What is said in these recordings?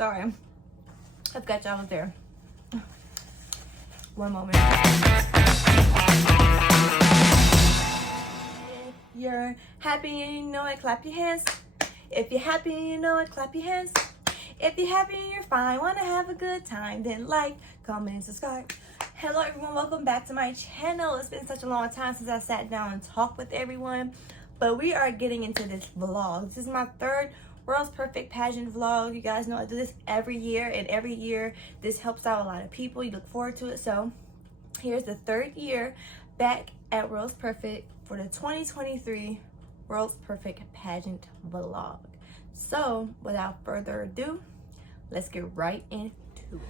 Sorry. I forgot y'all was there. One moment. If you're happy and you know it, clap your hands. If you're happy and you know it, clap your hands. If you're happy and you're fine, want to have a good time, then like, comment, and subscribe. Hello everyone, welcome back to my channel. It's been such a long time since I sat down and talked with everyone, but we are getting into this vlog. This is my third World's Perfect Pageant vlog. You guys know I do this every year, and every year this helps out a lot of people. You look forward to it. So here's the third year back at World's Perfect for the 2023 World's Perfect Pageant vlog. So without further ado, let's get right into it.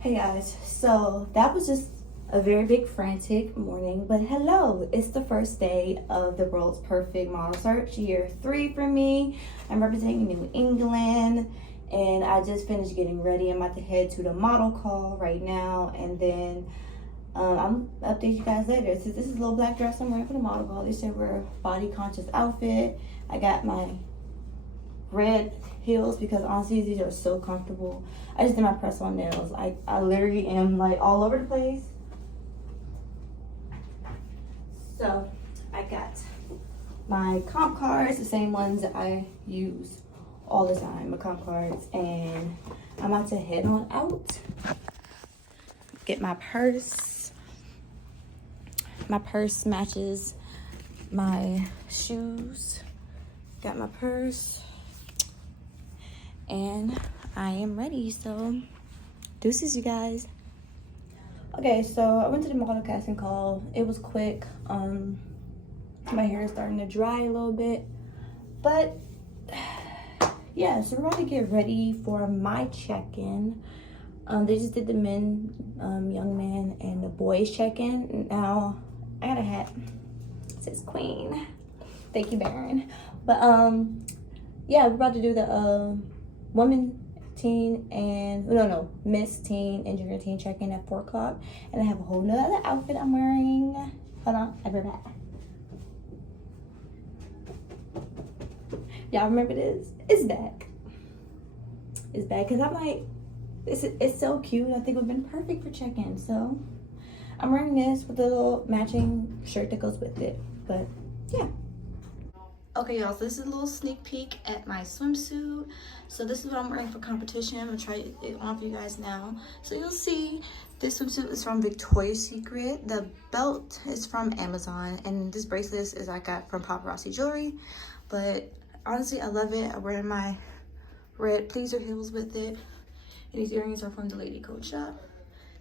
Hey guys, so that was just a very big frantic morning, but hello, it's the first day of the World's Perfect Model Search, year 3 for me. I'm representing New England, and I just finished getting ready. I'm about to head to the model call right now, and then I'll update you guys later. So this is a little black dress I'm wearing for the model call. They said wear a body conscious outfit. I got my red heels because honestly these are so comfortable. I just did my press on nails. I literally am like all over the place. So I got my comp cards, the same ones that I use all the time, my comp cards, and I'm about to head on out. Get my purse. My purse matches my shoes. Got my purse. And I am ready, so deuces, you guys. Okay, so I went to the model casting call. It was quick. My hair is starting to dry a little bit, but yeah, so we're about to get ready for my check-in. They just did the men, young man, and the boys check-in. Now I got a hat. It says Queen. Thank you, Baron. But yeah, we're about to do the woman, teen, and miss, teen, and junior teen check-in at 4 o'clock. And I have a whole nother outfit I'm wearing. Hold on, I'll be back. Y'all remember this? It's back. It's back because I'm like, it's so cute. I think it would have been perfect for check-in. So I'm wearing this with a little matching shirt that goes with it. But yeah. Okay, y'all, so this is a little sneak peek at my swimsuit. So this is what I'm wearing for competition. I'm gonna try it on for you guys now. So you'll see this swimsuit is from Victoria's Secret. The belt is from Amazon, and this bracelet is I got from Paparazzi Jewelry. But honestly, I love it. I'm wearing my red pleaser heels with it. And these earrings are from the Lady Coat shop.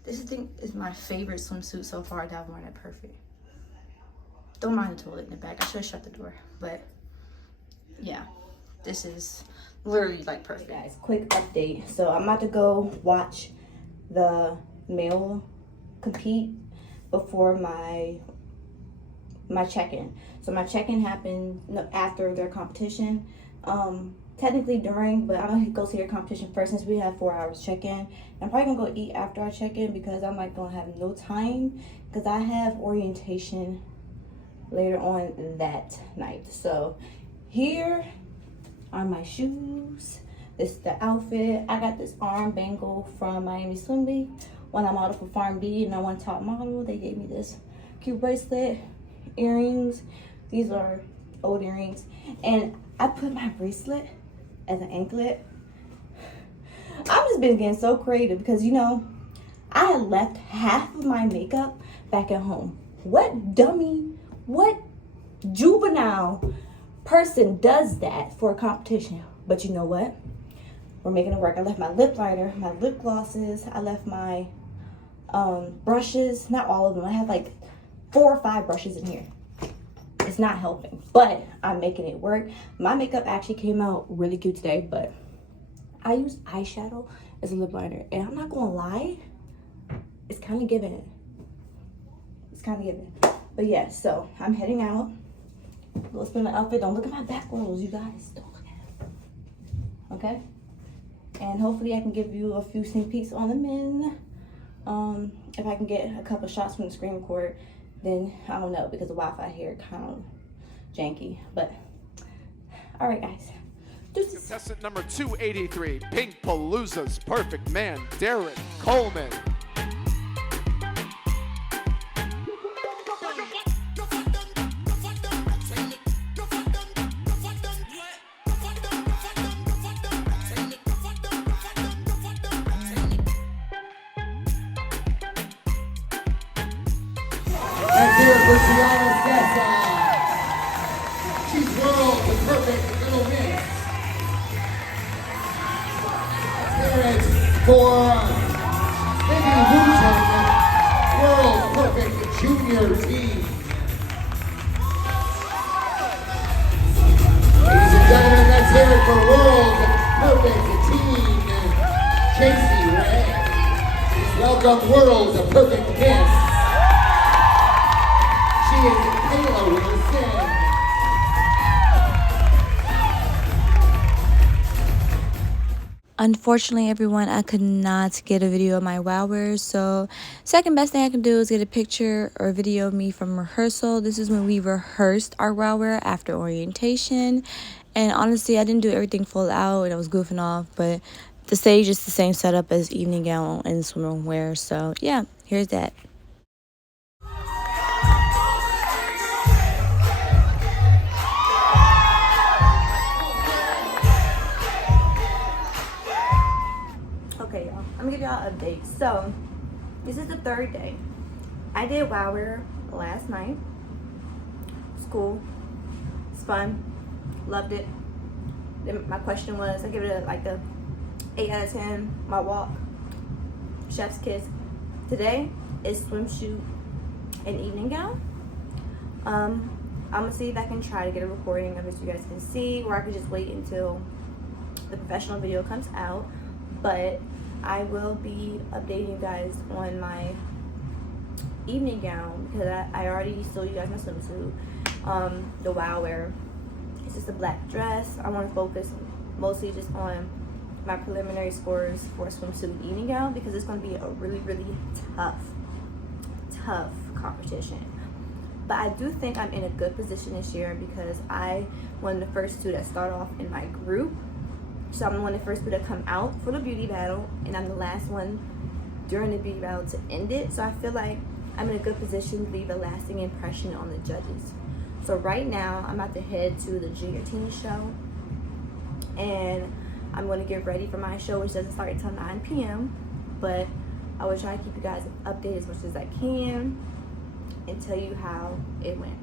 This thing is my favorite swimsuit so far that I've worn it perfect. Don't mind the toilet in the back. I should have shut the door, but yeah, this is literally like perfect. Hey guys, quick update. So I'm about to go watch the male compete before my check-in. So my check-in happened after their competition. Technically during, but I'm gonna go see their competition first since we have 4 hours check-in. I'm probably gonna go eat after I check-in because I'm like gonna have no time because I have orientation later on that night. So here are my shoes. This is the outfit. I got this arm bangle from Miami Swim Week when I modeled for Farm B and I won top model. They gave me this cute bracelet, earrings. These are old earrings. And I put my bracelet as an anklet. I've just been getting so creative because, you know, I had left half of my makeup back at home. What dummy, what juvenile person does that for a competition? But you know what? We're making it work. I left my lip liner, my lip glosses. I left my brushes. Not all of them. I have like 4 or 5 brushes in here. It's not helping, but I'm making it work. My makeup actually came out really cute today, but I use eyeshadow as a lip liner, and I'm not gonna lie, it's kind of giving it. It's kind of giving. But yeah, so I'm heading out. Let's put my outfit. Don't look at my back rolls, you guys. Don't look at it. Okay? And hopefully I can give you a few sneak peeks on the men. If I can get a couple shots from the screen record, then I don't know, because the Wi-Fi here kind of janky. But all right, guys. Deuces. Contestant number 283, Pink Palooza's perfect man, Darren Coleman. And here for Tiana, she's world the perfect little miss. Here is for Vivian Wooten, world perfect junior team. Ladies and gentlemen, let's hear it for world perfect team, JC Ray. Please welcome world perfect miss. She is Kayla Wilson. Unfortunately, everyone, I could not get a video of my wowers, so second best thing I can do is get a picture or a video of me from rehearsal. This is when we rehearsed our wower after orientation, and honestly, I didn't do everything full out, and I was goofing off, but the stage is the same setup as evening gown and swimwear, so yeah, here's that. Okay, y'all, I'm gonna give y'all an update. So, this is the third day. I did wower last night. It's cool. It's fun. Loved it. Then my question was, I give it like a 8 out of 10. My walk, chef's kiss. Today is swimsuit and evening gown. I'm gonna see if I can try to get a recording of it so you guys can see, or I could just wait until the professional video comes out. But I will be updating you guys on my evening gown because I already showed you guys my swimsuit. The wower, it's just a black dress. I want to focus mostly just on my preliminary scores for swimsuit evening gown because it's going to be a really, really tough competition. But I do think I'm in a good position this year because I one of the first two that start off in my group. So I'm one of the first people to come out for the beauty battle, and I'm the last one during the beauty battle to end it. So I feel like I'm in a good position to leave a lasting impression on the judges. So right now, I'm about to head to the junior teen show, and I'm going to get ready for my show, which doesn't start until 9 p.m. But I will try to keep you guys updated as much as I can and tell you how it went.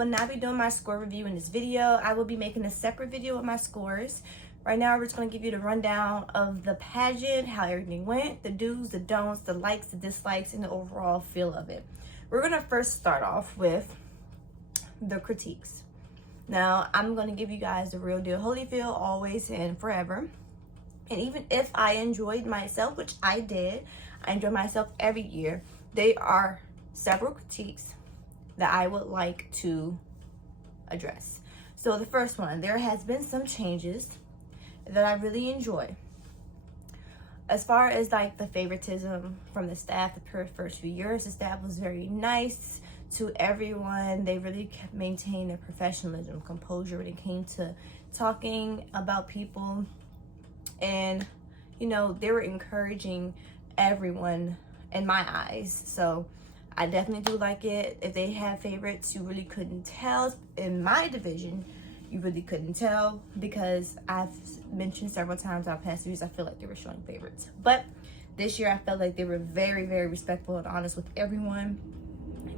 will not be doing my score review in this video. I will be making a separate video with my scores. Right now, we're just going to give you the rundown of the pageant, how everything went, the do's, the don'ts, the likes, the dislikes, and the overall feel of it. We're going to first start off with the critiques. Now, I'm going to give you guys the real deal Holyfield, always and forever. And even if I enjoyed myself, which I did, I enjoy myself every year, there are several critiques that I would like to address. So the first one, there has been some changes that I really enjoy. As far as like the favoritism from the staff, the first few years, the staff was very nice to everyone. They really kept maintaining their professionalism, composure when it came to talking about people. And, you know, they were encouraging everyone in my eyes. So I definitely do like it. If they had favorites, you really couldn't tell. In my division, you really couldn't tell, because I've mentioned several times our past years, I feel like they were showing favorites. But this year, I felt like they were very, very respectful and honest with everyone.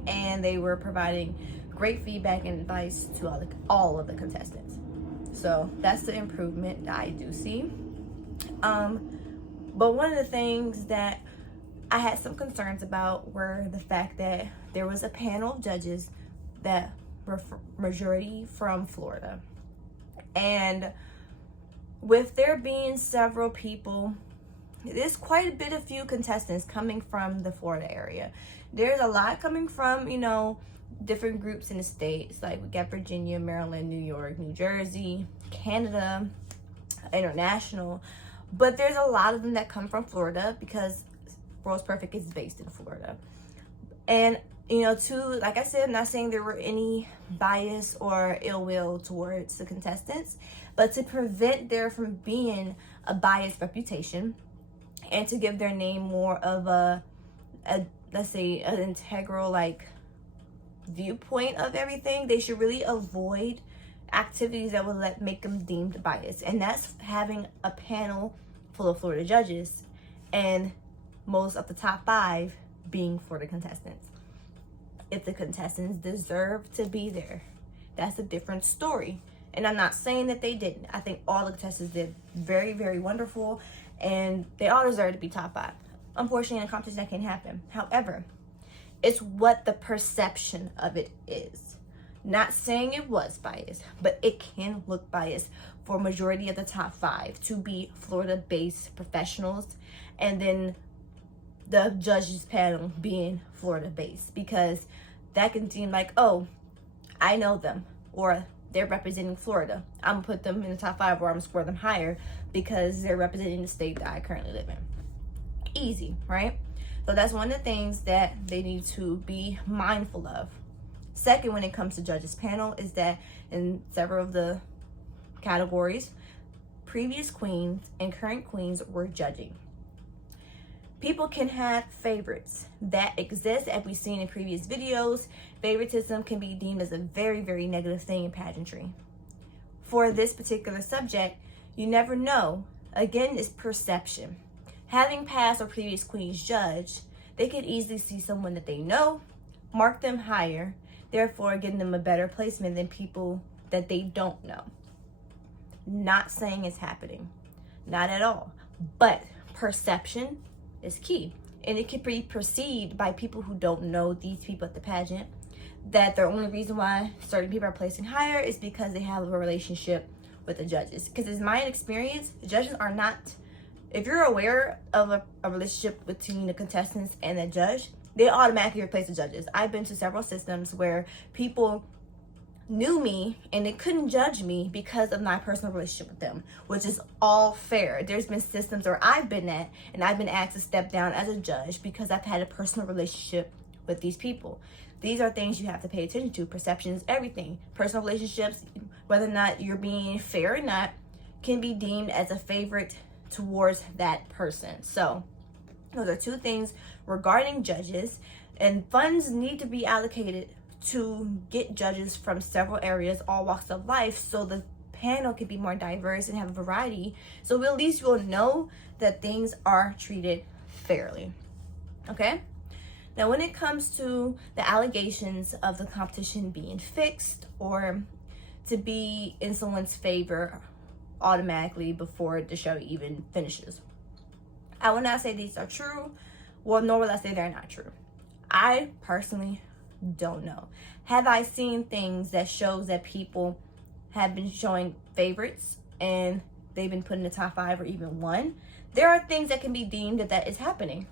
And they were providing great feedback and advice to all of the contestants. So that's the improvement that I do see. But one of the things that I had some concerns about were the fact that there was a panel of judges that were majority from Florida. And with there being several people, there's quite a bit of few contestants coming from the Florida area. There's a lot coming from, you know, different groups in the states. Like we got Virginia, Maryland, New York, New Jersey, Canada, international. But there's a lot of them that come from Florida because World's Perfect is based in Florida. And, you know, like I said, I'm not saying there were any bias or ill will towards the contestants, but to prevent there from being a biased reputation and to give their name more of a let's say, an integral, like, viewpoint of everything, they should really avoid activities that would make them deemed biased. And that's having a panel full of Florida judges and most of the top 5 being Florida contestants. If the contestants deserve to be there, that's a different story. And I'm not saying that they didn't. I think all the contestants did very, very wonderful, and they all deserve to be top 5. Unfortunately, in a competition, that can't happen. However, it's what the perception of it is. Not saying it was biased, but it can look biased for a majority of the top 5 to be Florida-based professionals, and then the judges panel being Florida-based, because that can seem like, oh, I know them, or they're representing Florida. I'm gonna put them in the top 5, or I'm gonna score them higher because they're representing the state that I currently live in. Easy, right? So that's one of the things that they need to be mindful of. Second, when it comes to judges panel, is that in several of the categories, previous queens and current queens were judging. People can have favorites that exist, as we've seen in previous videos. Favoritism can be deemed as a very, very negative thing in pageantry. For this particular subject, you never know. Again, it's perception. Having past or previous queens judge, they could easily see someone that they know, mark them higher, therefore getting them a better placement than people that they don't know. Not saying it's happening, not at all, but perception is key. And it can be perceived by people who don't know these people at the pageant that the only reason why certain people are placing higher is because they have a relationship with the judges. Because in my experience, the judges are not, if you're aware of a relationship between the contestants and the judge, they automatically replace the judges. I've been to several systems where people knew me and they couldn't judge me because of my personal relationship with them, which is all fair. There's been systems where I've been at and I've been asked to step down as a judge because I've had a personal relationship with these people. These are things you have to pay attention to. Perception is everything. Personal relationships, whether or not you're being fair or not, can be deemed as a favorite towards that person. So those are two things regarding judges, and funds need to be allocated to get judges from several areas, all walks of life, so the panel can be more diverse and have a variety, so at least you'll know that things are treated fairly. Okay, Now, when it comes to the allegations of the competition being fixed or to be in someone's favor automatically before the show even finishes, I will not say these are true, well, nor will I say they're not true. I personally don't know. Have I seen things that shows that people have been showing favorites and they've been put in the top 5 or even 1? There are things that can be deemed that is happening,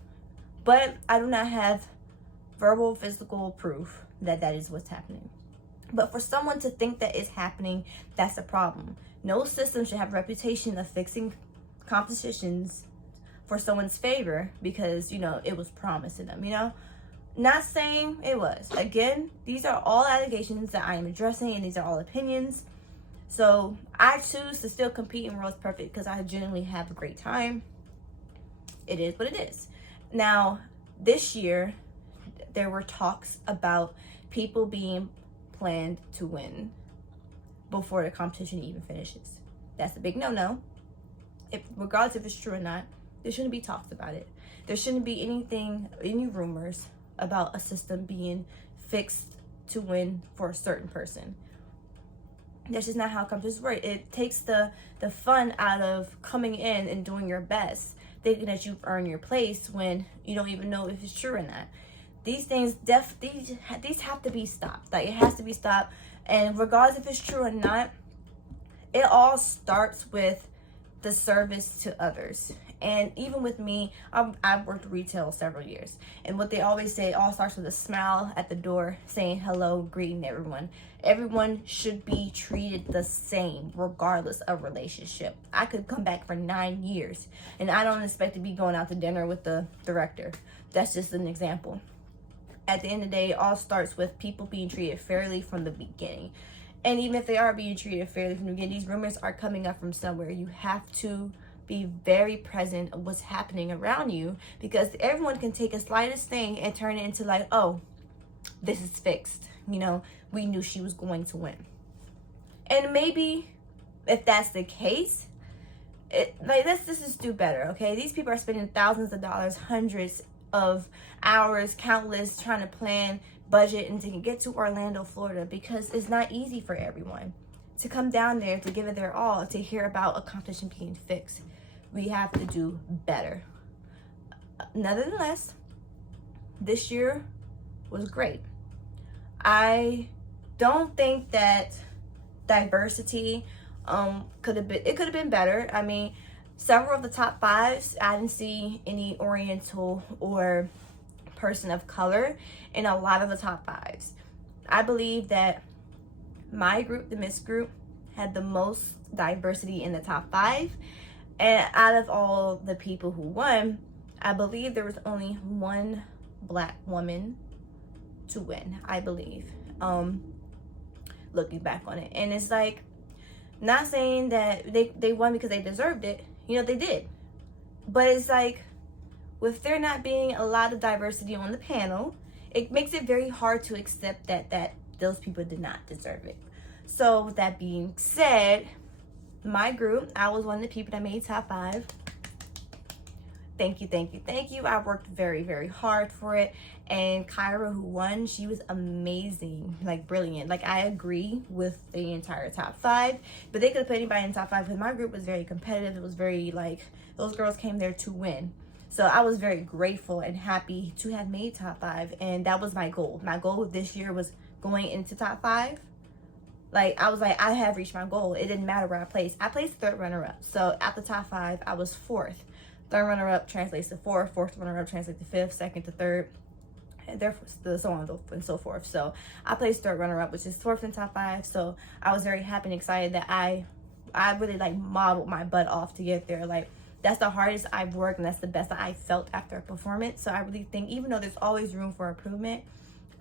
but I do not have verbal, physical proof that that is what's happening. But for someone to think that it's happening, that's a problem. No system should have a reputation of fixing competitions for someone's favor because, you know, it was promised to them, you know? Not saying it was. Again, these are all allegations that I am addressing, and these are all opinions. So I choose to still compete in World's Perfect because I genuinely have a great time. It is what it is. Now, this year, there were talks about people being planned to win before the competition even finishes. That's a big no-no. Regardless if it's true or not, there shouldn't be talks about it. There shouldn't be any rumors about a system being fixed to win for a certain person. That's just not how competitions work. It takes the fun out of coming in and doing your best, thinking that you've earned your place when you don't even know if it's true or not. These things, these have to be stopped. Like, it has to be stopped. And regardless if it's true or not, it all starts with the service to others. And even with me, I've worked retail several years. And what they always say, it all starts with a smile at the door, saying hello, greeting everyone. Everyone should be treated the same, regardless of relationship. I could come back for 9 years, and I don't expect to be going out to dinner with the director. That's just an example. At the end of the day, it all starts with people being treated fairly from the beginning. And even if they are being treated fairly from the beginning, these rumors are coming up from somewhere. You have to be very present of what's happening around you, because everyone can take a slightest thing and turn it into like, oh, this is fixed. You know, we knew she was going to win. And maybe if that's the case, let's just do better, okay? These people are spending thousands of dollars, hundreds of hours, countless, trying to plan, budget, and to get to Orlando, Florida, because it's not easy for everyone to come down there to give it their all to hear about a competition being fixed. We have to do better. Nonetheless, this year was great. I don't think that diversity could have been better. I mean, several of the top 5s, I didn't see any Oriental or person of color in a lot of the top 5s. I believe that my group, the Miss group, had the most diversity in the top 5. And out of all the people who won, I believe there was only one Black woman to win, I believe, looking back on it. And it's like, not saying that they won because they deserved it. You know, they did. But it's like, with there not being a lot of diversity on the panel, it makes it very hard to accept that those people did not deserve it. So with that being said, my group, I was one of the people that made top 5. Thank you, thank you, thank you. I worked very, very hard for it. And Kyra, who won, she was amazing, like brilliant. Like, I agree with the entire top 5, but they could have put anybody in top 5 because my group was very competitive. It was very, like, those girls came there to win. So I was very grateful and happy to have made top 5, and that was my goal. My goal this year was going into top 5. Like, I was like, I have reached my goal. It didn't matter where I placed. I placed 3rd runner-up. So at the top 5, I was 4th. 3rd runner-up translates to 4th. 4th runner-up translates to 5th. 2nd to 3rd. And therefore, so on and so forth. So I placed 3rd runner-up, which is 4th in top 5. So I was very happy and excited that I really, like, modeled my butt off to get there. Like, that's the hardest I've worked, and that's the best that I felt after a performance. So I really think, even though there's always room for improvement,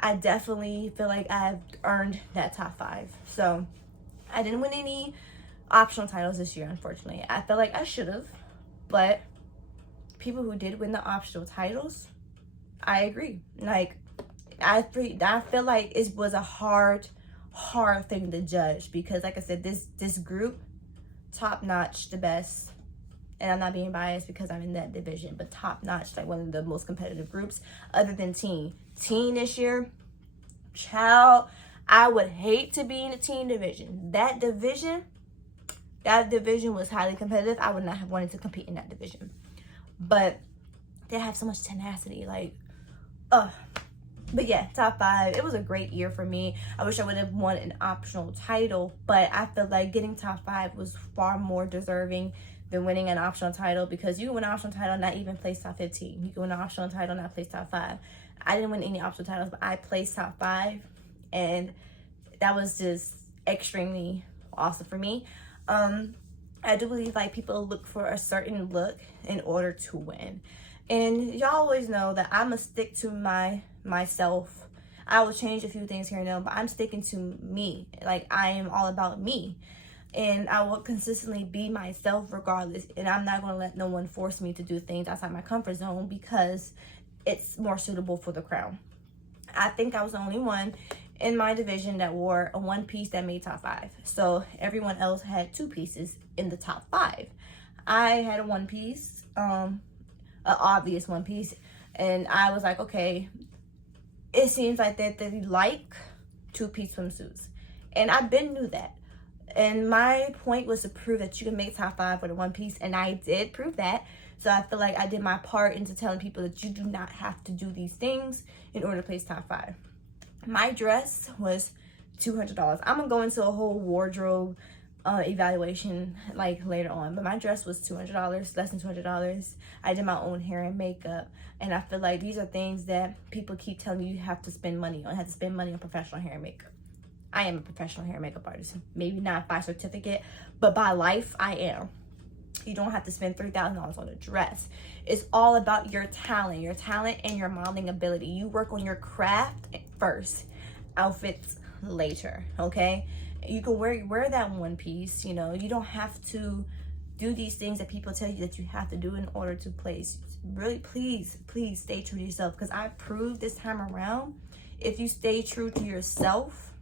I definitely feel like I've earned that top 5. So I didn't win any optional titles this year, unfortunately. I feel like I should have, but people who did win the optional titles, I agree. Like, I feel like it was a hard thing to judge because, like I said, this group, top notch, the best. and I'm not being biased because I'm in that division, but top notch, like one of the most competitive groups other than teen. Teen this year, child, I would hate to be in the teen division. That division was highly competitive. I would not have wanted to compete in that division. But they have so much tenacity, like, But yeah, top 5. It was a great year for me. I wish I would have won an optional title, but I feel like getting top 5 was far more deserving than winning an optional title, because you can win an optional title and not even place top 15. You can win an optional title and not place top 5. I didn't win any optional titles, but I placed top 5, and that was just extremely awesome for me. I do believe like people look for a certain look in order to win. And y'all always know that I'm going to stick to myself. I will change a few things here and there, but I'm sticking to me. Like, I am all about me. And I will consistently be myself regardless. And I'm not going to let no one force me to do things outside my comfort zone because it's more suitable for the crown. I think I was the only one in my division that wore a one piece that made top 5. So everyone else had 2 pieces in the top 5. I had a one piece, an obvious one piece, and I was like, okay, it seems like that they like 2-piece swimsuits, and I been knew that. And my point was to prove that you can make top 5 with a one piece, and I did prove that. So I feel like I did my part into telling people that you do not have to do these things in order to place top 5. My dress was $200. I'm gonna go into a whole wardrobe evaluation like later on, but my dress was $200, less than $200. I did my own hair and makeup, and I feel like these are things that people keep telling you have to spend money on. You have to spend money on professional hair and makeup. I am a professional hair and makeup artist. Maybe not by certificate, but by life, I am. You don't have to spend $3,000 on a dress. It's all about your talent and your modeling ability. You work on your craft first, outfits later, okay? You can wear that one piece, you know. You don't have to do these things that people tell you that you have to do in order to place. Really, please stay true to yourself, because I proved this time around, if you stay true to yourself,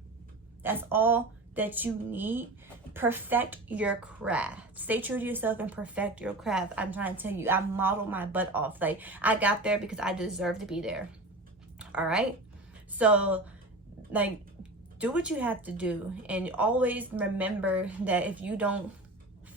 that's all that you need. Perfect your craft. Stay true to yourself and perfect your craft. I'm trying to tell you, I modeled my butt off. Like, I got there because I deserve to be there. All right? So, like, do what you have to do. And always remember that if you don't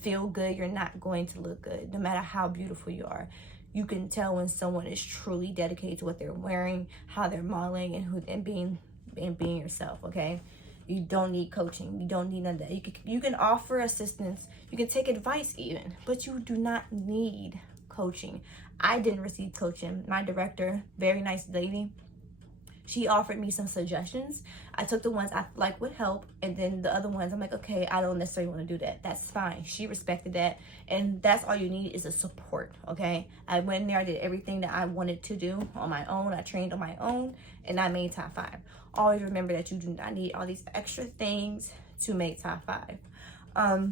feel good, you're not going to look good. No matter how beautiful you are. You can tell when someone is truly dedicated to what they're wearing, how they're modeling, and being yourself, okay? You don't need coaching. You don't need none of that. You can offer assistance. You can take advice even, but you do not need coaching. I didn't receive coaching. My director, very nice lady, she offered me some suggestions. I took the ones I like would help, and then the other ones I'm like, okay, I don't necessarily want to do that. That's fine. She respected that, and that's all you need is a support, okay? I went in there, I did everything that I wanted to do on my own. I trained on my own, and I made top 5. Always remember that you do not need all these extra things to make top 5. A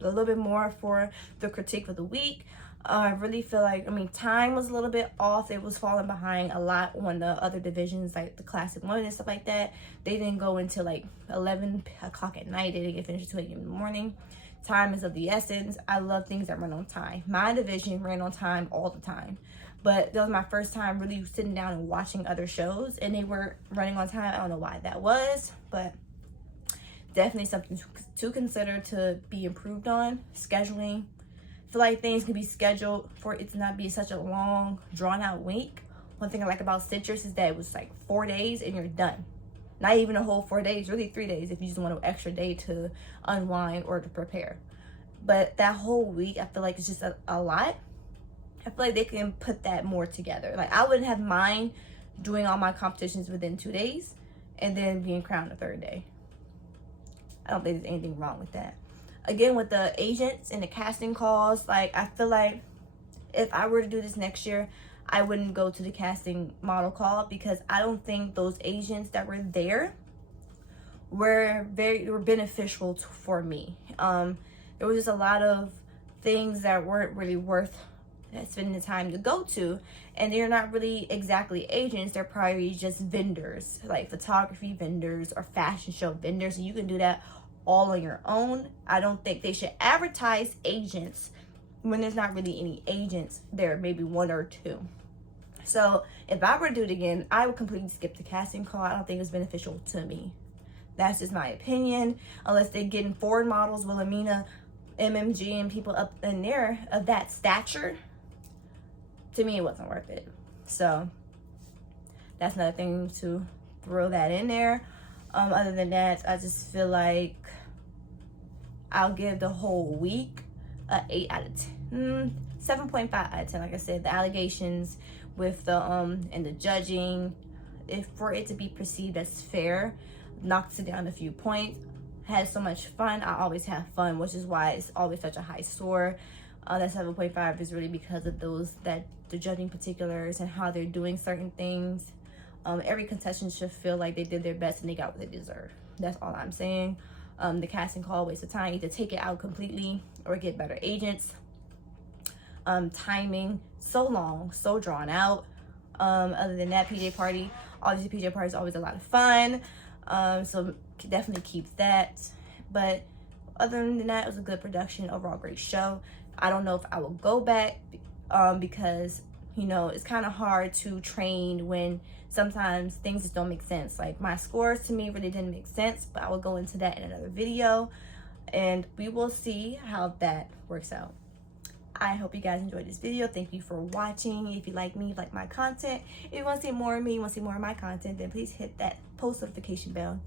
little bit more for the critique of the week. I really feel like, time was a little bit off. It was falling behind a lot on the other divisions, like the classic one and stuff like that. They didn't go until like 11 o'clock at night. They didn't get finished until 8 in the morning. Time is of the essence. I love things that run on time. My division ran on time all the time. But that was my first time really sitting down and watching other shows, and they were running on time. I don't know why that was, but definitely something to consider to be improved on. Scheduling. I feel like things can be scheduled for it to not be such a long, drawn-out week. One thing I like about Citrus is that it was like 4 days and you're done. Not even a whole 4 days, really 3 days if you just want an extra day to unwind or to prepare. But that whole week, I feel like it's just a lot. I feel like they can put that more together. Like, I wouldn't have mind doing all my competitions within 2 days and then being crowned the 3rd day. I don't think there's anything wrong with that. Again, with the agents and the casting calls, like, I feel like if I were to do this next year, I wouldn't go to the casting model call, because I don't think those agents that were there were beneficial for me. There was just a lot of things that weren't really worth spending the time to go to, and they're not really exactly agents. They're probably just vendors, like photography vendors or fashion show vendors, and you can do that all on your own. I don't think they should advertise agents when there's not really any agents there, maybe one or two. So if I were to do it again, I would completely skip the casting call. I don't think it's beneficial to me. That's just my opinion. Unless they're getting foreign models, Wilhelmina, MMG, and people up in there of that stature, to me it wasn't worth it. So that's another thing to throw that in there. Other than that, I just feel like I'll give the whole week a 8 out of 10, 7.5 out of 10. Like I said, the allegations with the and the judging, if for it to be perceived as fair, knocks it down a few points. Had so much fun. I always have fun, which is why it's always such a high score. That 7.5 is really because of those, that the judging particulars and how they're doing certain things. Every contestant should feel like they did their best and they got what they deserve. That's all I'm saying. The casting call, waste of time. Either take it out completely or get better agents. Timing, so long, so drawn out. Other than that, PJ party, obviously PJ party is always a lot of fun. So definitely keep that. But other than that, it was a good production, overall great show. I don't know if I will go back because, you know, it's kind of hard to train when sometimes things just don't make sense. Like my scores to me really didn't make sense, but I will go into that in another video and we will see how that works out. I hope you guys enjoyed this video. Thank you for watching. If you like me, if you like my content, if you want to see more of me, you want to see more of my content, then please hit that post notification bell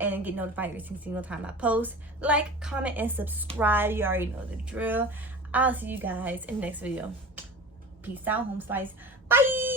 and get notified every single time I post. Like, comment, and subscribe. You already know the drill. I'll see you guys in the next video. Peace out, home slice. Bye.